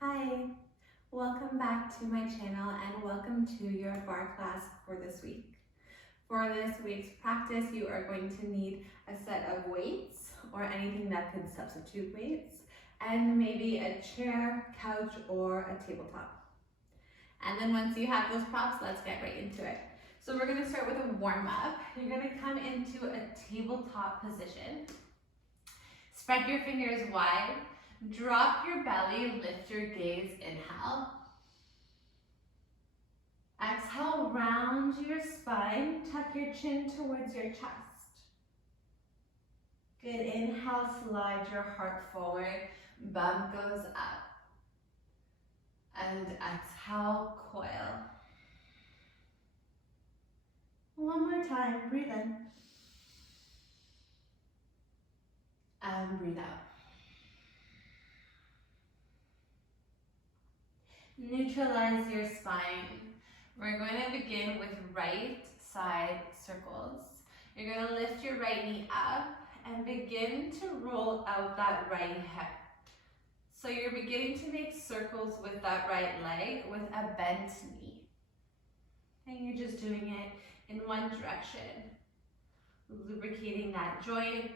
Hi, welcome back to my channel and welcome to your barre class for this week. For this week's practice, you are going to need a set of weights or anything that could substitute weights, and maybe a chair, couch, or a tabletop. And then once you have those props, let's get right into it. So we're going to start with a warm-up. You're going to come into a tabletop position. Spread your fingers wide. Drop your belly, lift your gaze, inhale. Exhale, round your spine, tuck your chin towards your chest. Good, inhale, slide your heart forward, bum goes up. And exhale, coil. One more time, breathe in. And breathe out. Neutralize your spine. We're going to begin with right side circles. You're going to lift your right knee up and begin to roll out that right hip. So you're beginning to make circles with that right leg with a bent knee. And you're just doing it in one direction. Lubricating that joint.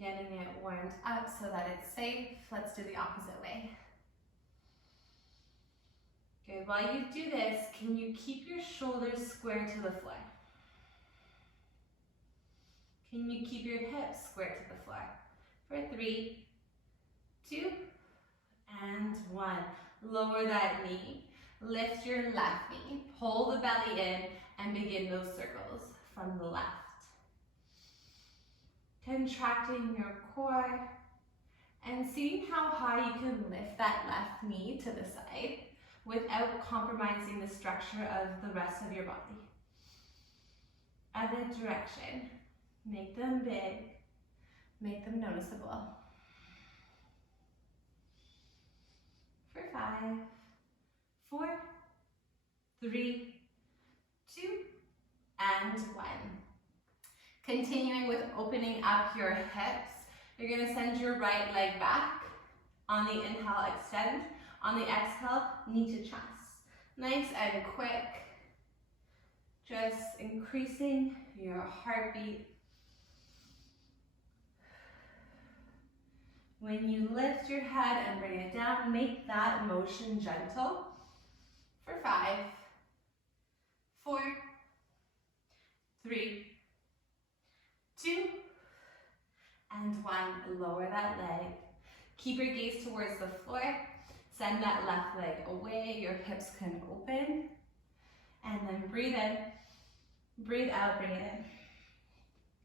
Getting it warmed up so that it's safe. Let's do the opposite way. Good, while you do this, can you keep your shoulders square to the floor? Can you keep your hips square to the floor? For 3, 2, and 1. Lower that knee. Lift your left knee. Pull the belly in and begin those circles from the left. Contracting your core and seeing how high you can lift that left knee to the side without compromising the structure of the rest of your body. Other direction. Make them big. Make them noticeable. For 5, 4, 3, 2, and 1. Continuing with opening up your hips, you're going to send your right leg back. On the inhale, extend. On the exhale, knee to chest. Nice and quick. Just increasing your heartbeat. When you lift your head and bring it down, make that motion gentle. For 5, 4, 3, 2, and 1. Lower that leg. Keep your gaze towards the floor. Send that left leg away. Your hips can open. And then breathe in. Breathe out, bring it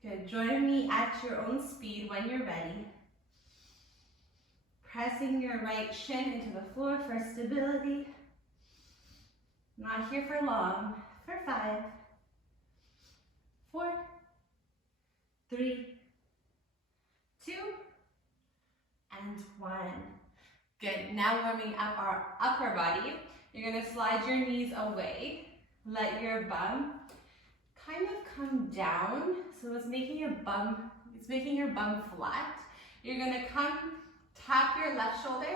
in. Good. Join me at your own speed when you're ready. Pressing your right shin into the floor for stability. Not here for long. For 5, 4, 3, 2, and 1. Good, now warming up our upper body. You're gonna slide your knees away. Let your bum kind of come down. So it's making your bum flat. You're gonna tap your left shoulder,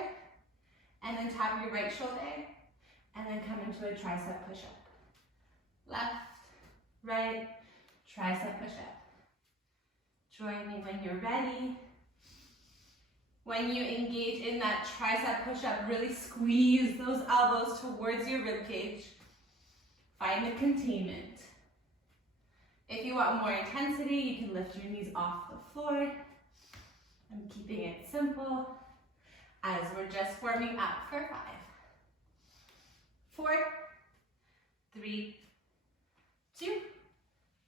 and then tap your right shoulder, and then come into a tricep push-up. Left, right, tricep push-up. Join me when you're ready. When you engage in that tricep push-up, really squeeze those elbows towards your rib cage. Find the containment. If you want more intensity, you can lift your knees off the floor. I'm keeping it simple as we're just warming up for 5, 4, 3, 2,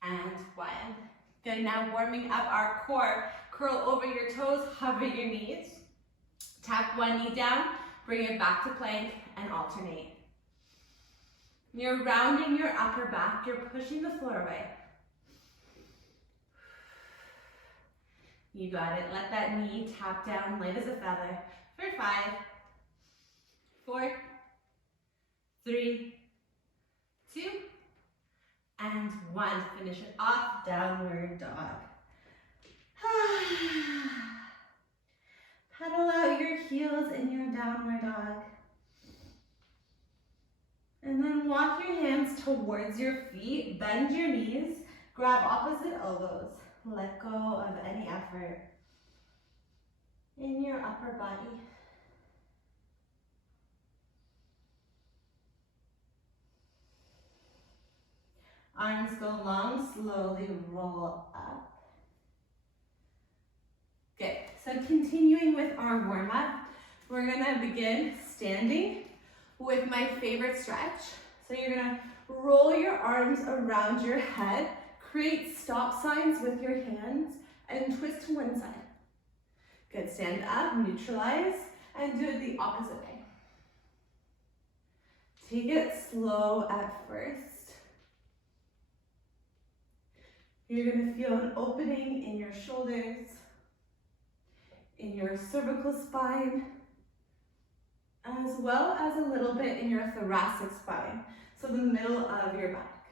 and 1. Good, now warming up our core. Curl over your toes, hover your knees. Tap one knee down, bring it back to plank, and alternate. You're rounding your upper back, you're pushing the floor away. You got it, let that knee tap down, light as a feather. For 5, 4, 3, 2, and 1. Finish it off, downward dog. Pedal out your heels in your downward dog. And then walk your hands towards your feet, bend your knees, grab opposite elbows. Let go of any effort in your upper body. Arms go long, slowly roll up. Good, so continuing with our warm up, we're gonna begin standing with my favorite stretch. So you're gonna roll your arms around your head, create stop signs with your hands, and twist to one side. Good, stand up, neutralize, and do it the opposite way. Take it slow at first. You're gonna feel an opening in your shoulders, in your cervical spine, as well as a little bit in your thoracic spine, so the middle of your back.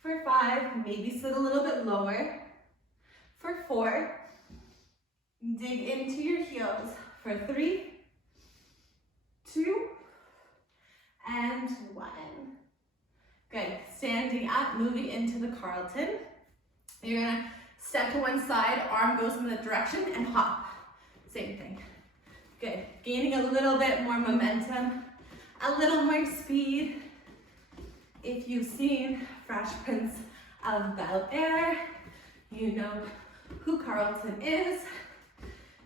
For 5, maybe sit a little bit lower. For 4, dig into your heels. For 3, 2, and 1. Good, standing up, moving into the Carlton. You're gonna step to one side, arm goes in the direction, and hop. Same thing. Good, gaining a little bit more momentum, a little more speed. If you've seen Fresh Prince of Bel-Air, you know who Carlton is.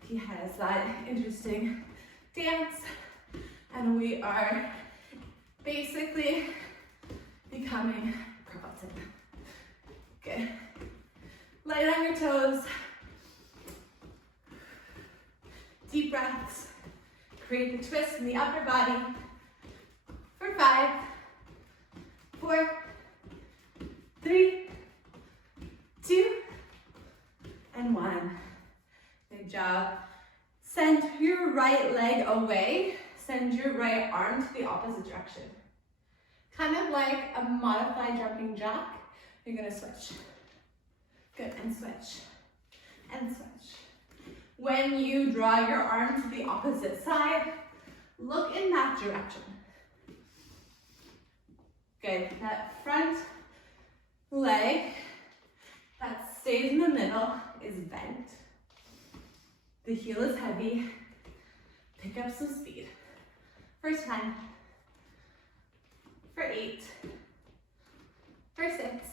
He has that interesting dance, and we are basically becoming Carlton. Good. Light on your toes. Deep breaths. Create the twist in the upper body. For 5, 4, 3, 2, and 1. Good job. Send your right leg away. Send your right arm to the opposite direction. Kind of like a modified jumping jack. You're gonna switch. Good, and switch, and switch. When you draw your arm to the opposite side, look in that direction. Good, that front leg that stays in the middle is bent. The heel is heavy. Pick up some speed. First 10. For 8. For 6.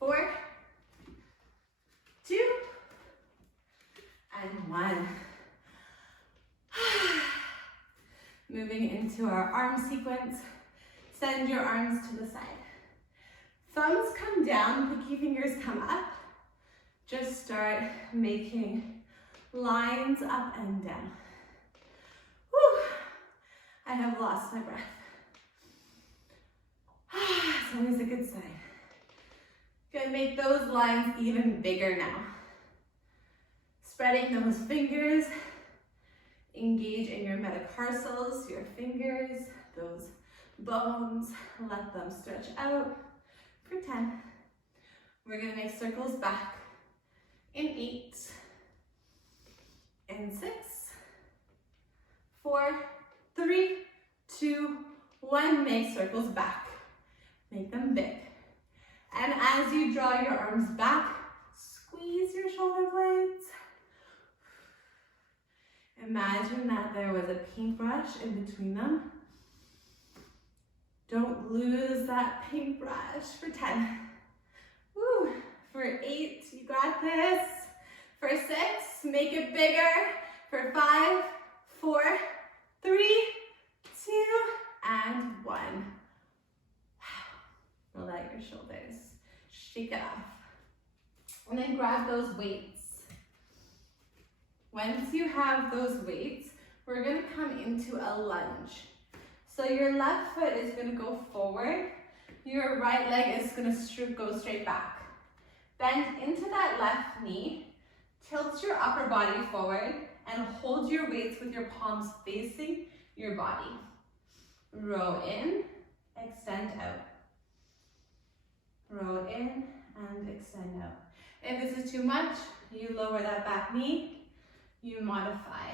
4, 2, and 1. Moving into our arm sequence. Send your arms to the side. Thumbs come down, pinky fingers come up. Just start making lines up and down. Whew. I have lost my breath. It's always a good sign. Gonna make those lines even bigger now. Spreading those fingers. Engage in your metatarsals, your fingers, those bones. Let them stretch out for 10. We're gonna make circles back in 8, in 6, 4, 3, 2, 1. Make circles back. Make them big. And as you draw your arms back, squeeze your shoulder blades. Imagine that there was a paintbrush in between them. Don't lose that paintbrush for 10. Woo. For 8, you got this. For 6, make it bigger. For 5, 4, 3, 2, and 1. Roll out your shoulders. Shake it off. And then grab those weights. Once you have those weights, we're gonna come into a lunge. So your left foot is gonna go forward. Your right leg is gonna go straight back. Bend into that left knee. Tilt your upper body forward and hold your weights with your palms facing your body. Row in, extend out. Row in and extend out. If this is too much, you lower that back knee. you modify.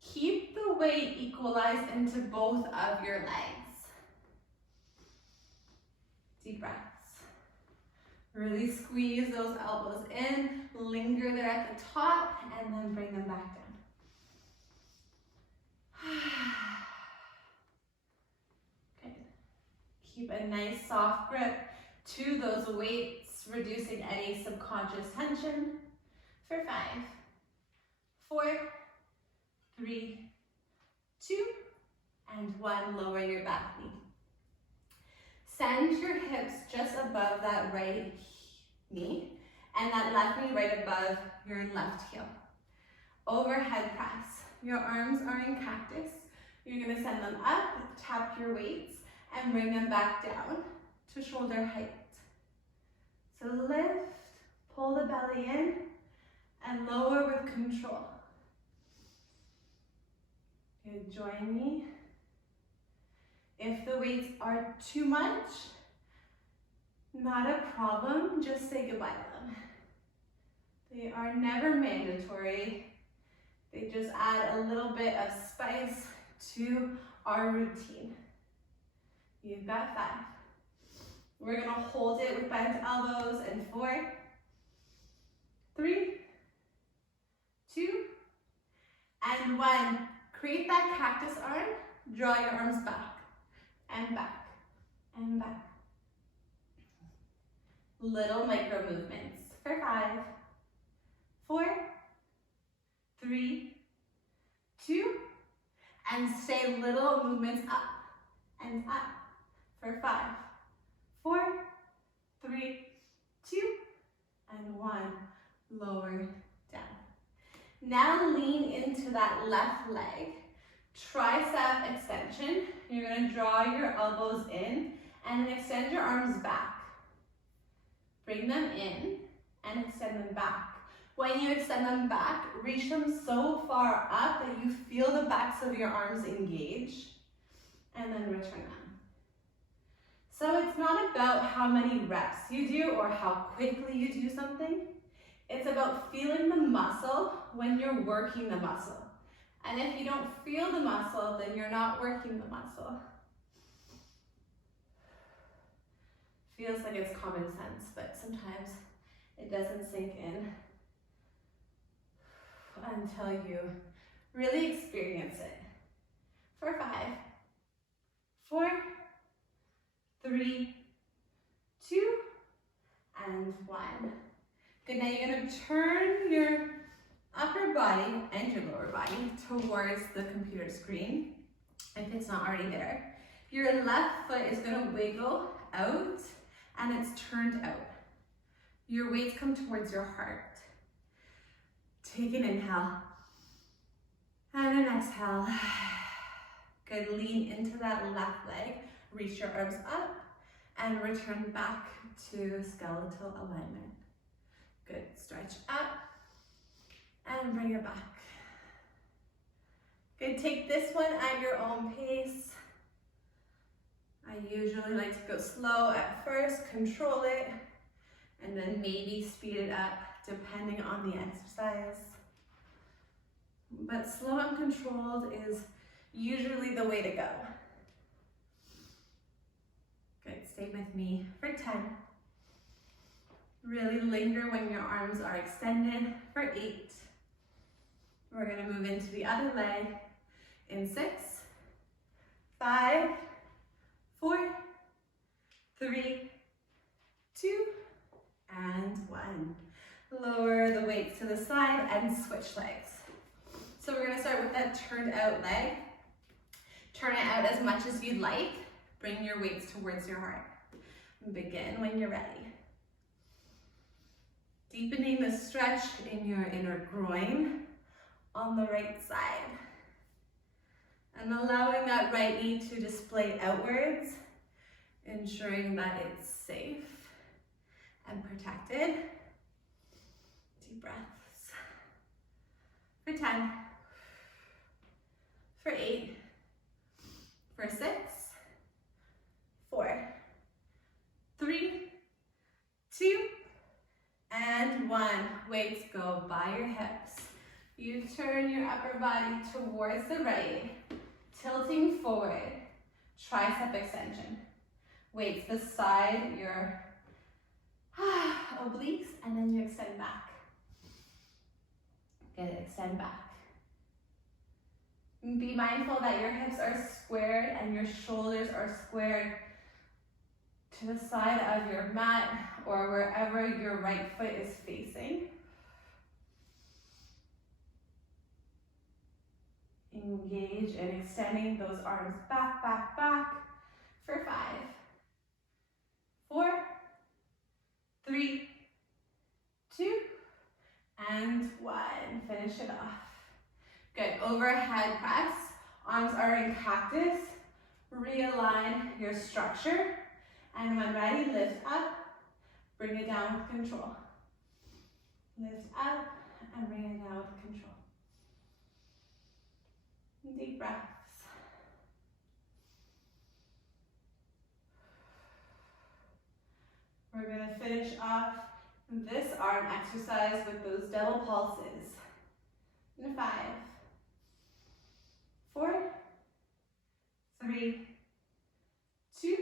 Keep the weight equalized into both of your legs. Deep breaths. Really squeeze those elbows in, linger there at the top, and then bring them back down. Good. Keep a nice soft grip to those weights, reducing any subconscious tension. For 5, 4, 3, 2, and 1. Lower your back knee. Send your hips just above that right knee and that left knee right above your left heel. Overhead press. Your arms are in cactus. You're going to send them up, tap your weights, and bring them back down to shoulder height. So lift, pull the belly in, and lower with control. Good, join me. If the weights are too much, not a problem, just say goodbye to them. They are never mandatory. They just add a little bit of spice to our routine. You've got 5. We're gonna hold it with bent elbows in 4, 3, 2, and 1. Create that cactus arm, draw your arms back, and back, and back. Little micro movements for 5, 4, 3, 2, and stay little movements up and up for 5, 4, 3, 2, and 1. Lower down. Now lean into that left leg. Tricep extension. You're going to draw your elbows in and then extend your arms back. Bring them in and extend them back. When you extend them back, reach them so far up that you feel the backs of your arms engage, and then return them. So it's not about how many reps you do or how quickly you do something. It's about feeling the muscle when you're working the muscle. And if you don't feel the muscle, then you're not working the muscle. Feels like it's common sense, but sometimes it doesn't sink in until you really experience it. For 5, 4, 3, 2, and 1. Good, now you're gonna turn your upper body and your lower body towards the computer screen, if it's not already there. Your left foot is gonna wiggle out and it's turned out. Your weights come towards your heart. Take an inhale and an exhale. Good, lean into that left leg, reach your arms up and return back to skeletal alignment. Good, stretch up and bring it back. Good, take this one at your own pace. I usually like to go slow at first, control it, and then maybe speed it up depending on the exercise. But slow and controlled is usually the way to go. Good, stay with me for 10. Really linger when your arms are extended for 8. We're gonna move into the other leg in 6, 5, 4, 3, 2, and 1. Lower the weights to the side and switch legs. So we're gonna start with that turned out leg. Turn it out as much as you'd like. Bring your weights towards your heart. Begin when you're ready. Deepening the stretch in your inner groin on the right side. And allowing that right knee to display outwards, ensuring that it's safe and protected. Deep breaths. For 10. For 8. For 6. 4. 3. 2. and 1. Weights go by your hips. You turn your upper body towards the right, tilting forward, tricep extension. Weights beside your obliques, and then you extend back. Good, extend back. Be mindful that your hips are squared and your shoulders are squared to the side of your mat or wherever your right foot is facing. Engage in extending those arms back, back, back for 5, 4, 3, 2, and 1. Finish it off. Good, overhead press. Arms are in cactus. Realign your structure. And when ready, lift up. Bring it down with control. Lift up and bring it down with control. Deep breaths. We're going to finish off this arm exercise with those double pulses. In 5, 4, 3, 2.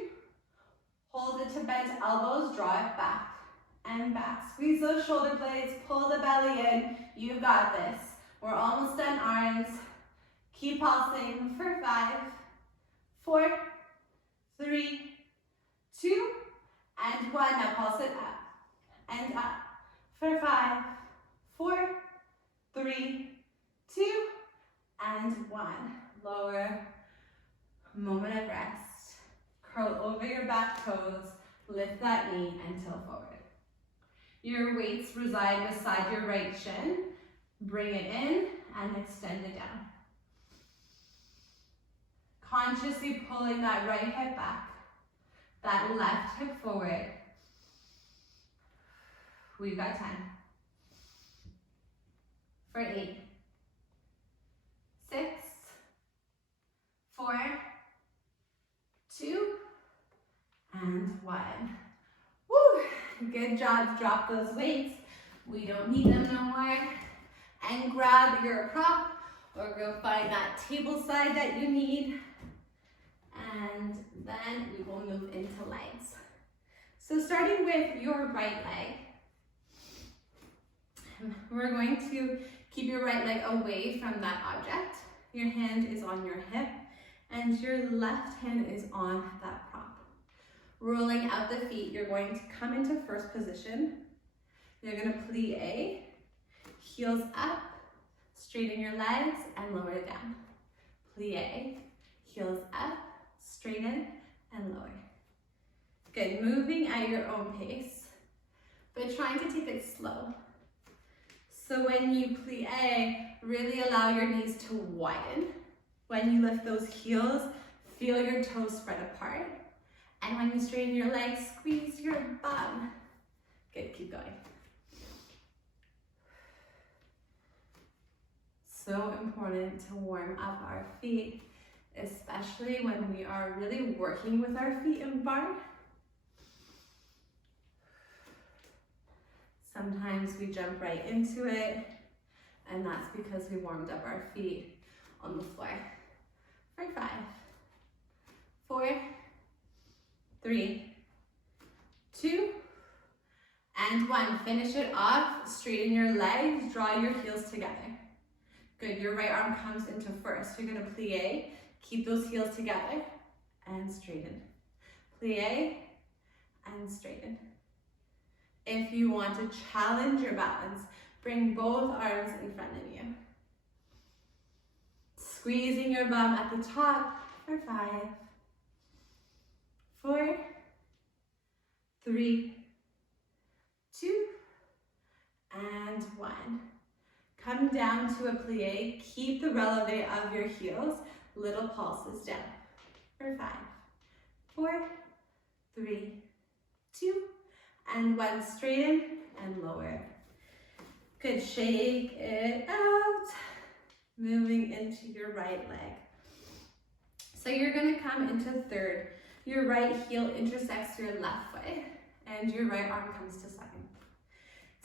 Hold it to bent elbows, draw it back and back. Squeeze those shoulder blades, pull the belly in. You've got this. We're almost done, arms. Keep pulsing for 5, 4, 3, 2, and 1. Now pulse it up and up for 5, 4, 3, 2, and 1. Lower, moment of rest. Curl over your back toes, lift that knee and tilt forward. Your weights reside beside your right shin. Bring it in and extend it down. Consciously pulling that right hip back, that left hip forward. We've got 10. For 8, 6, 4, 2, and 1. Woo! Good job. Drop those weights. We don't need them no more. And grab your prop or go find that table side that you need. And then we will move into legs. So starting with your right leg, we're going to keep your right leg away from that object. Your hand is on your hip and your left hand is on that prop. Rolling out the feet, you're going to come into first position. You're going to plie, heels up, straighten your legs and lower it down. Plie, heels up, straighten and lower. Good, moving at your own pace, but trying to take it slow. So when you plie, really allow your knees to widen. When you lift those heels, feel your toes spread apart. And when you straighten your legs, squeeze your bum. Good, keep going. So important to warm up our feet, especially when we are really working with our feet in barre. Sometimes we jump right into it, and that's because we warmed up our feet on the floor. For 5, 4, 3, 2, and 1. Finish it off. Straighten your legs, draw your heels together. Good, your right arm comes into first. You're gonna plie, keep those heels together, and straighten. Plie, and straighten. If you want to challenge your balance, bring both arms in front of you. Squeezing your bum at the top for 5, 4, 3, 2, and 1. Come down to a plie. Keep the releve of your heels. Little pulses down. For 5, 4, 3, 2, and 1. Straighten and lower. Good. Shake it out. Moving into your right leg. So you're going to come into third. Your right heel intersects your left foot, and your right arm comes to second.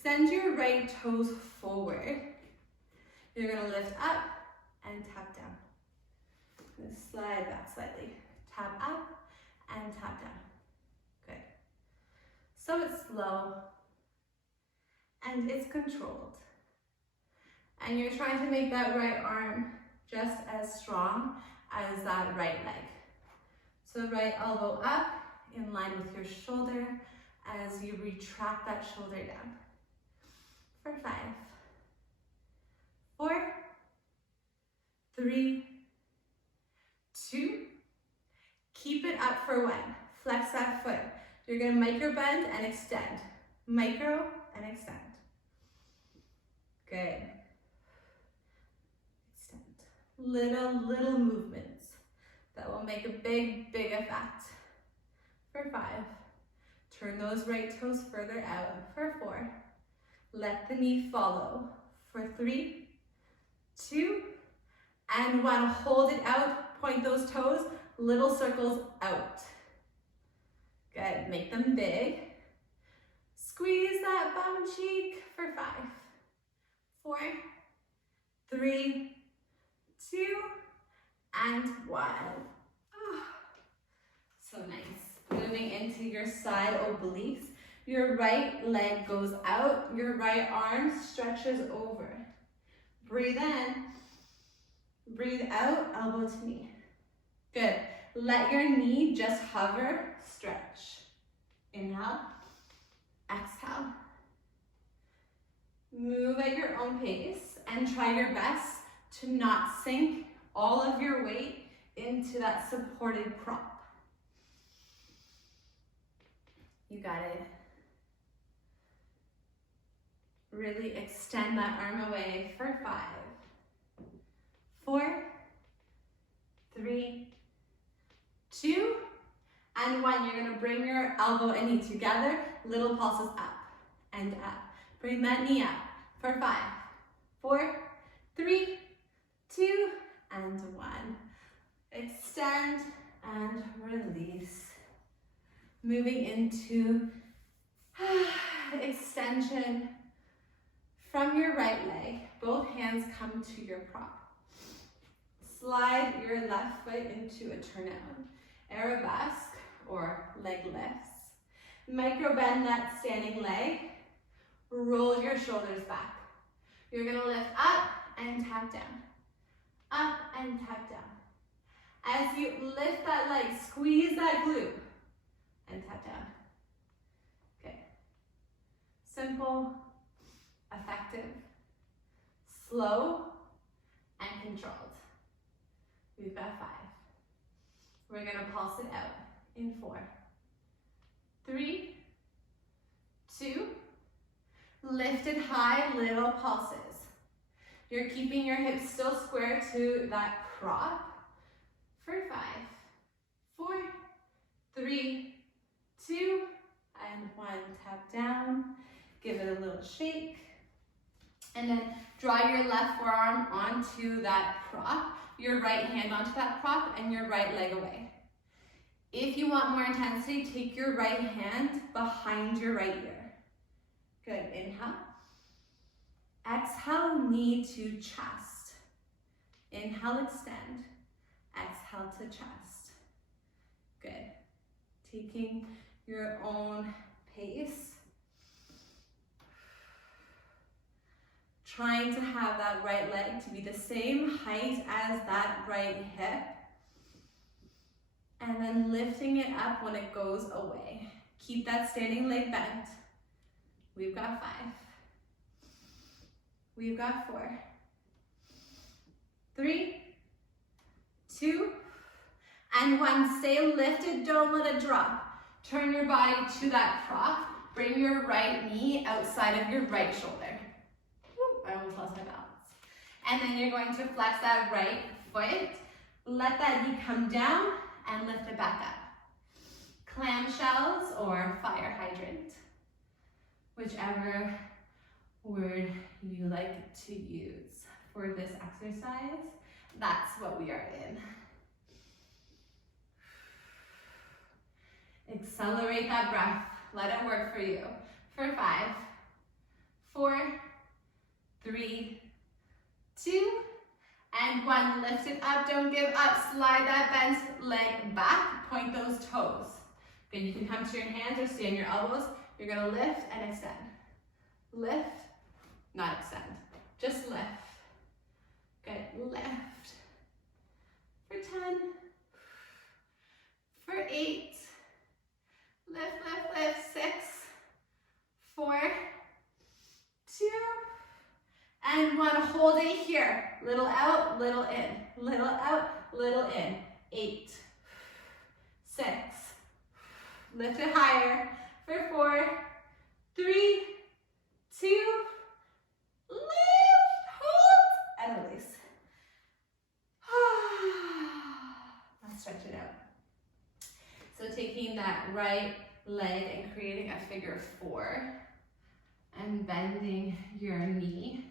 Send your right toes forward. You're gonna lift up and tap down. I'm gonna slide back slightly. Tap up and tap down. Good. So it's slow and it's controlled. And you're trying to make that right arm just as strong as that right leg. So right elbow up in line with your shoulder as you retract that shoulder down. For 5, 4, 3, 2, keep it up for 1. Flex that foot. You're gonna micro bend and extend. Micro and extend. Good. Extend. Little movements that will make a big effect. For 5, turn those right toes further out. For 4, let the knee follow. For 3, 2, and 1. Hold it out, point those toes, little circles out. Good, make them big. Squeeze that bum cheek for 5, 4, 3, 2, and 1. Oh, so nice. Moving into your side obliques. Your right leg goes out, your right arm stretches over. Breathe in, breathe out, elbow to knee. Good. Let your knee just hover, stretch. Inhale, exhale. Move at your own pace and try your best to not sink all of your weight into that supported prop. You got it. Really extend that arm away for 5, 4, 3, 2, and 1. You're gonna bring your elbow and knee together, little pulses up and up. Bring that knee up for 5, 4, 3, 2, and 1. Extend and release. Moving into extension from your right leg. Both hands come to your prop. Slide your left foot into a turnout. Arabesque or leg lifts. Micro bend that standing leg. Roll your shoulders back. You're gonna lift up and tap down. Up and tap down. As you lift that leg, squeeze that glute and tap down. Good. Simple, effective, slow, and controlled. We've got 5. We're gonna pulse it out in 4, 3, 2, lift it high, little pulses. You're keeping your hips still square to that prop. For 5, 4, 3, 2, and 1. Tap down, give it a little shake, and then draw your left forearm onto that prop, your right hand onto that prop, and your right leg away. If you want more intensity, take your right hand behind your right ear. Good, inhale. Exhale, knee to chest. Inhale, extend. Exhale to chest. Good. Taking your own pace. Trying to have that right leg to be the same height as that right hip. And then lifting it up when it goes away. Keep that standing leg bent. We've got 5. We've got 4. 3, 2, and 1. Stay lifted, don't let it drop. Turn your body to that prop. Bring your right knee outside of your right shoulder. Woo, I almost lost my balance. And then you're going to flex that right foot. Let that knee come down and lift it back up. Clamshells or fire hydrant. Whichever word you like to use for this exercise, that's what we are in. Accelerate that breath. Let it work for you. For 5, 4, 3, 2, and 1. Lift it up, don't give up. Slide that bent leg back, point those toes. Good, you can come to your hands or stay on your elbows. You're gonna lift and extend. Lift, not extend, just lift. Good, lift. For 10, for 8, lift, 6, 4, 2, and 1. Hold it here. Little out, little in. Little out, little in. 8, 6. Lift it higher. For 4, 3, 2. Lift, hold, and release. Let's stretch it out. So taking that right leg and creating a figure 4 and bending your knee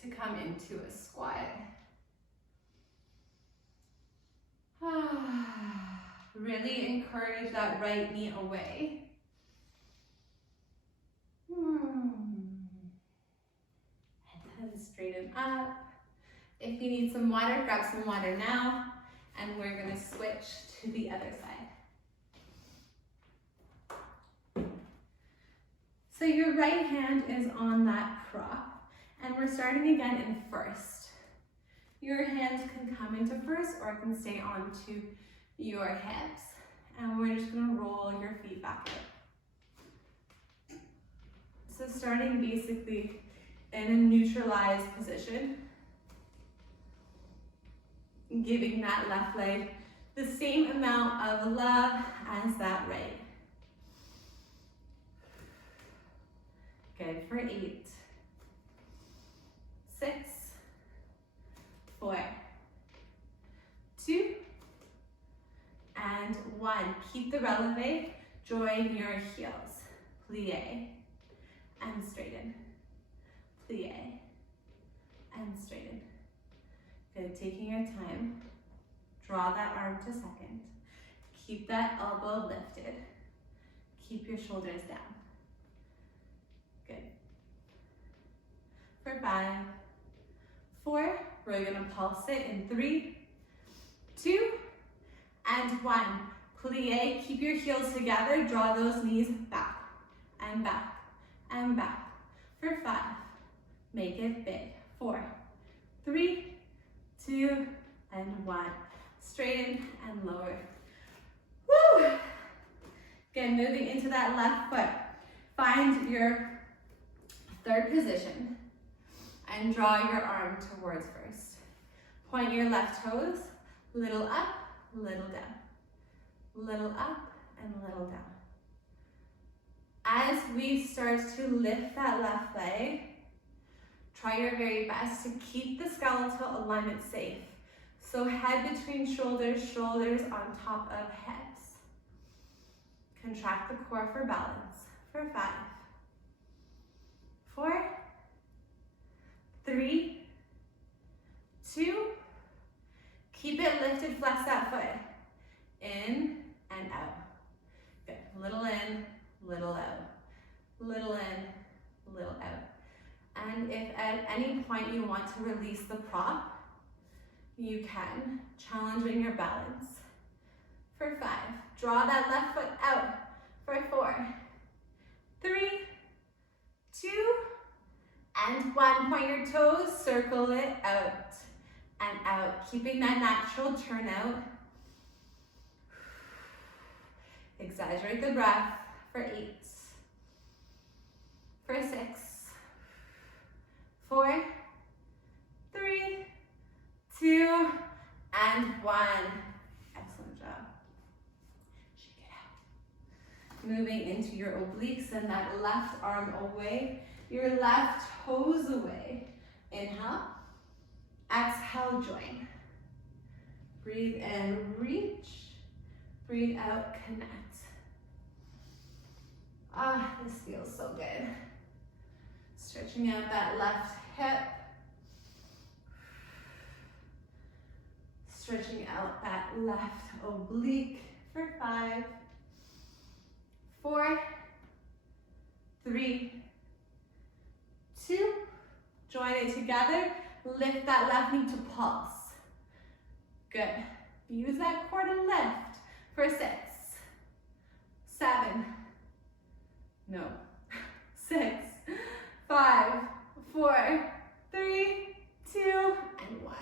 to come into a squat. Really encourage that right knee away. And then straighten up. If you need some water, grab some water now. And we're gonna switch to the other side. So your right hand is on that prop, and we're starting again in first. Your hands can come into first or it can stay onto your hips. And we're just gonna roll your feet back out. So starting basically in a neutralized position, giving that left leg the same amount of love as that right. Good, for 8, 6, 4, 2, and 1. Keep the releve, join your heels. Plie, and straighten. Plie, and straighten. Good, taking your time. Draw that arm to second. Keep that elbow lifted. Keep your shoulders down. Good. For 5, 4, we're gonna pulse it in 3, 2, and 1. Plie, keep your heels together, draw those knees back, and back, and back. For 5, make it big. 4, 3, 2, and 1. Straighten and lower. Woo! Again, moving into that left foot. Find your third position and draw your arm towards first. Point your left toes, little up, little down. Little up and little down. As we start to lift that left leg, try your very best to keep the skeletal alignment safe. So head between shoulders, shoulders on top of hips. Contract the core for balance. For 5, 4, 3, 2, keep it lifted, flex that foot. In and out. Good, little in, little out. Little in, little out. And if at any point you want to release the prop, you can, challenging your balance. For 5, draw that left foot out. For 4, 3, 2, and 1. Point your toes, circle it out and out, keeping that natural turn out. Exaggerate the breath. For 8, for 6, 4, 3, 2, and 1. Excellent job. Shake it out. Moving into your obliques and that left arm away, your left toes away. Inhale. Exhale, join. Breathe in, reach. Breathe out, connect. Ah, this feels so good. Stretching out that left hip. Stretching out that left oblique. For 5, 4, 3, Join it together. Lift that left knee to pulse. Good. Use that core to lift for 6, 7, no, 6, 5, 4, 3, 2, and 1.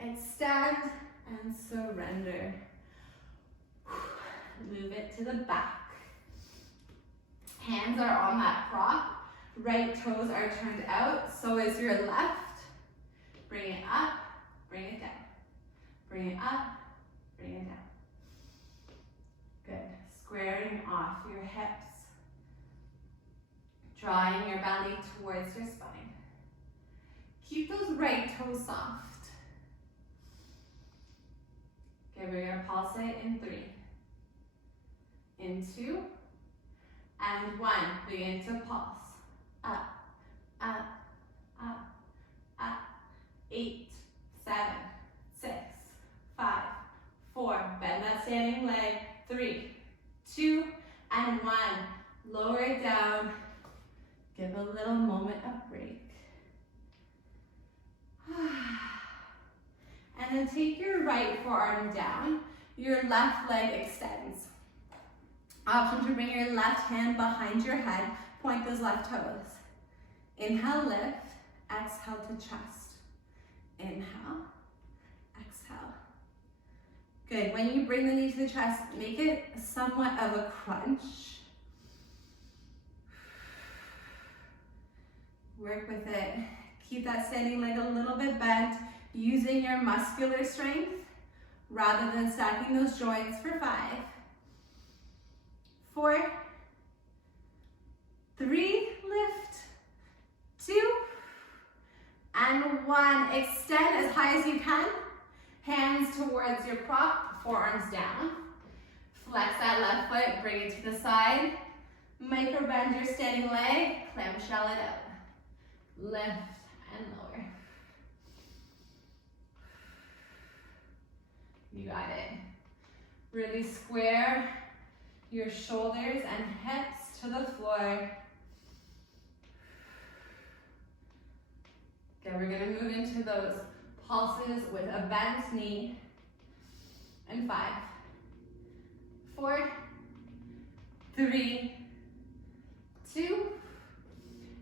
Extend and surrender. Move it to the back. Hands are on that prop. Right toes are turned out. So is your left. Bring it up, bring it down. Bring it up, bring it down. Good. Squaring off your hips. Drawing your belly towards your spine. Keep those right toes soft. Okay, we're going to pulse it in 3. In 2. And 1. Begin to pulse. Up, up, up, up. 8, 7, 6, 5, 4. Bend that standing leg. 3, 2, and 1. Lower it down. Give a little moment of break. And then take your right forearm down. Your left leg extends. Option to bring your left hand behind your head. Point those left toes. Inhale, lift. Exhale to chest. Inhale. Exhale. Good. When you bring the knee to the chest, make it somewhat of a crunch. Work with it. Keep that standing leg a little bit bent, using your muscular strength rather than stacking those joints for 5, 4, 3, lift, 2, and 1. Extend as high as you can. Hands towards your prop, forearms down. Flex that left foot, bring it to the side. Micro bend your standing leg, clamshell it out. Lift and lower. You got it. Really square your shoulders and hips to the floor. Okay, we're gonna move into those pulses with a bent knee. And 5, 4, 3, 2,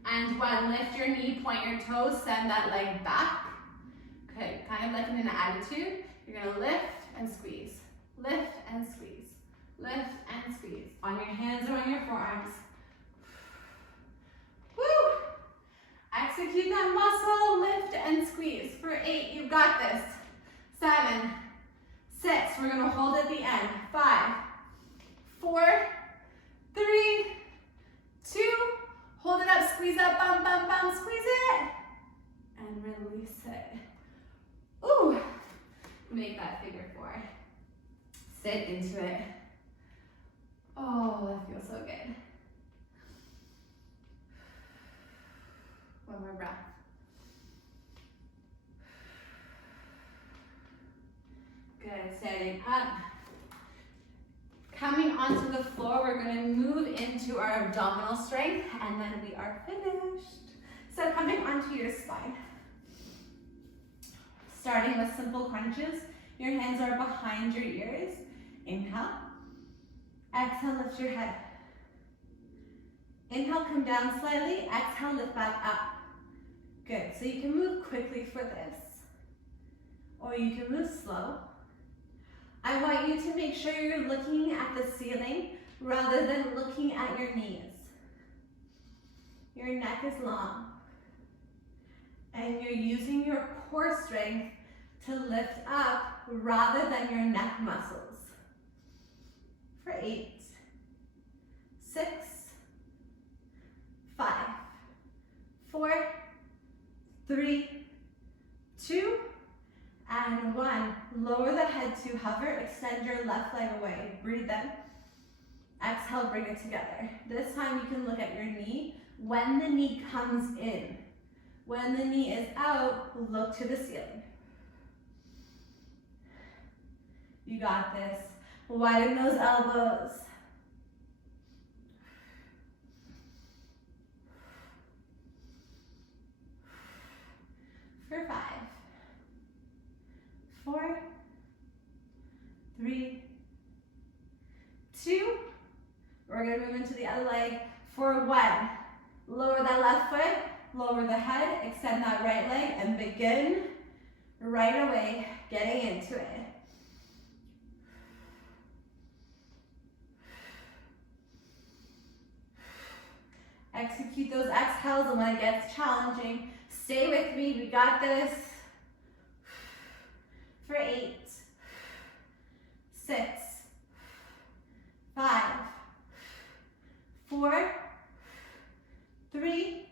and 1. Lift your knee, point your toes, send that leg back. Okay, kind of like in an attitude. You're gonna lift and squeeze. Lift and squeeze. Lift and squeeze. On your hands or on your forearms. Woo! Execute that muscle, lift and squeeze. For 8, you've got this. 7, 6, we're gonna hold at the end. 5, 4, 3, 2, hold it up, squeeze that bum, bum, bum, squeeze it. And release it. Ooh, make that figure 4. Sit into it. Oh, that feels so good. One more breath. Good, standing up. Coming onto the floor, we're gonna move into our abdominal strength, and then we are finished. So coming onto your spine. Starting with simple crunches. Your hands are behind your ears. Inhale. Exhale, lift your head. Inhale, come down slightly. Exhale, lift back up. Good, so you can move quickly for this, or you can move slow. I want you to make sure you're looking at the ceiling rather than looking at your knees. Your neck is long, and you're using your core strength to lift up rather than your neck muscles. For 8, 6, 5, 4, 3, 2, and 1. Lower the head to hover. Extend your left leg away. Breathe in. Exhale, bring it together. This time you can look at your knee when the knee comes in. When the knee is out, look to the ceiling. You got this. Widen those elbows. into the other leg for 1. Lower that left foot, lower the head, extend that right leg, and begin right away getting into it. Execute those exhales, and when it gets challenging, stay with me. We got this. For 8, 6, 5, 4, 3,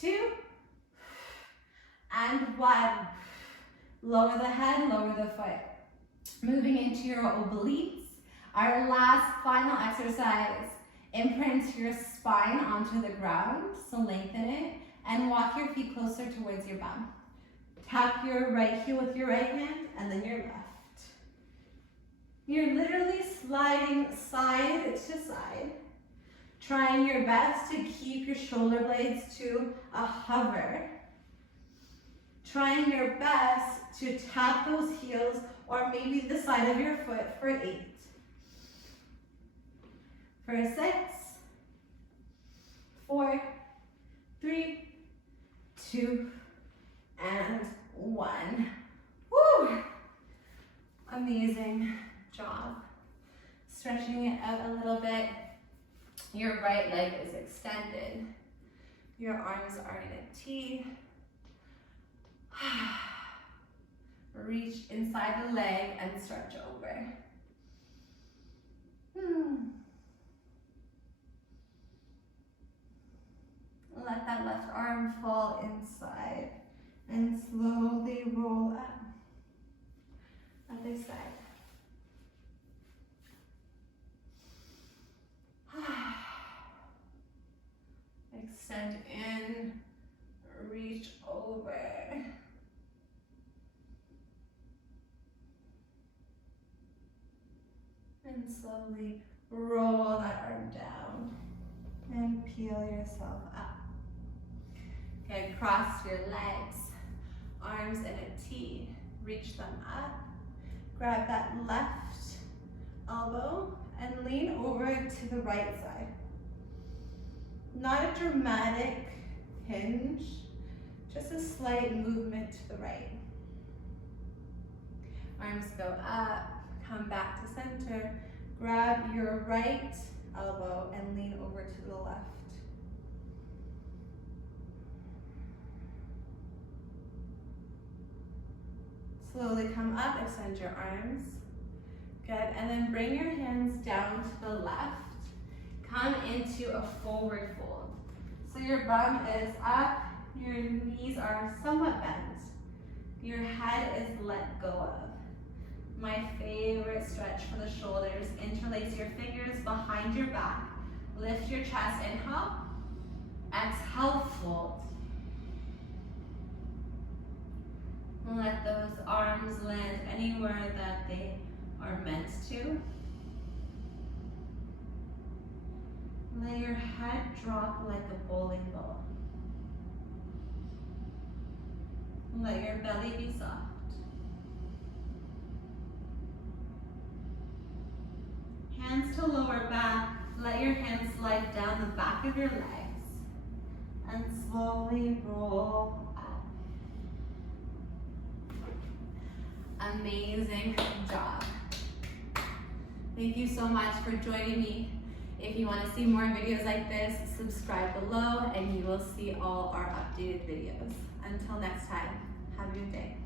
2, and 1. Lower the head, lower the foot. Moving into your obliques. Our last final exercise. Imprint your spine onto the ground, so lengthen it, and walk your feet closer towards your bum. Tap your right heel with your right hand, and then your left. You're literally sliding side to side, trying your best to keep your shoulder blades to a hover. Trying your best to tap those heels or maybe the side of your foot for 8. For 6, 4, 3, 2, and 1. Woo! Amazing job. Stretching it out a little bit. Your right leg is extended. Your arms are in a T. Reach inside the leg and stretch over. Let that left arm fall inside and slowly roll up. Other side. Extend in, reach over. And slowly roll that arm down and peel yourself up. Okay, cross your legs, arms in a T, reach them up. Grab that left elbow and lean over to the right side. Not a dramatic hinge, just a slight movement to the right. Arms go up, come back to center. Grab your right elbow and lean over to the left. Slowly come up, extend your arms. Good, and then bring your hands down to the left. Come into a forward fold. So your bum is up, your knees are somewhat bent. Your head is let go of. My favorite stretch for the shoulders. Interlace your fingers behind your back. Lift your chest, inhale. Exhale, fold. Let those arms land anywhere that they are meant to. Let your head drop like a bowling ball. Let your belly be soft. Hands to lower back. Let your hands slide down the back of your legs and slowly roll up. Amazing job. Thank you so much for joining me. If you want to see more videos like this, subscribe below and you will see all our updated videos. Until next time, have a good day.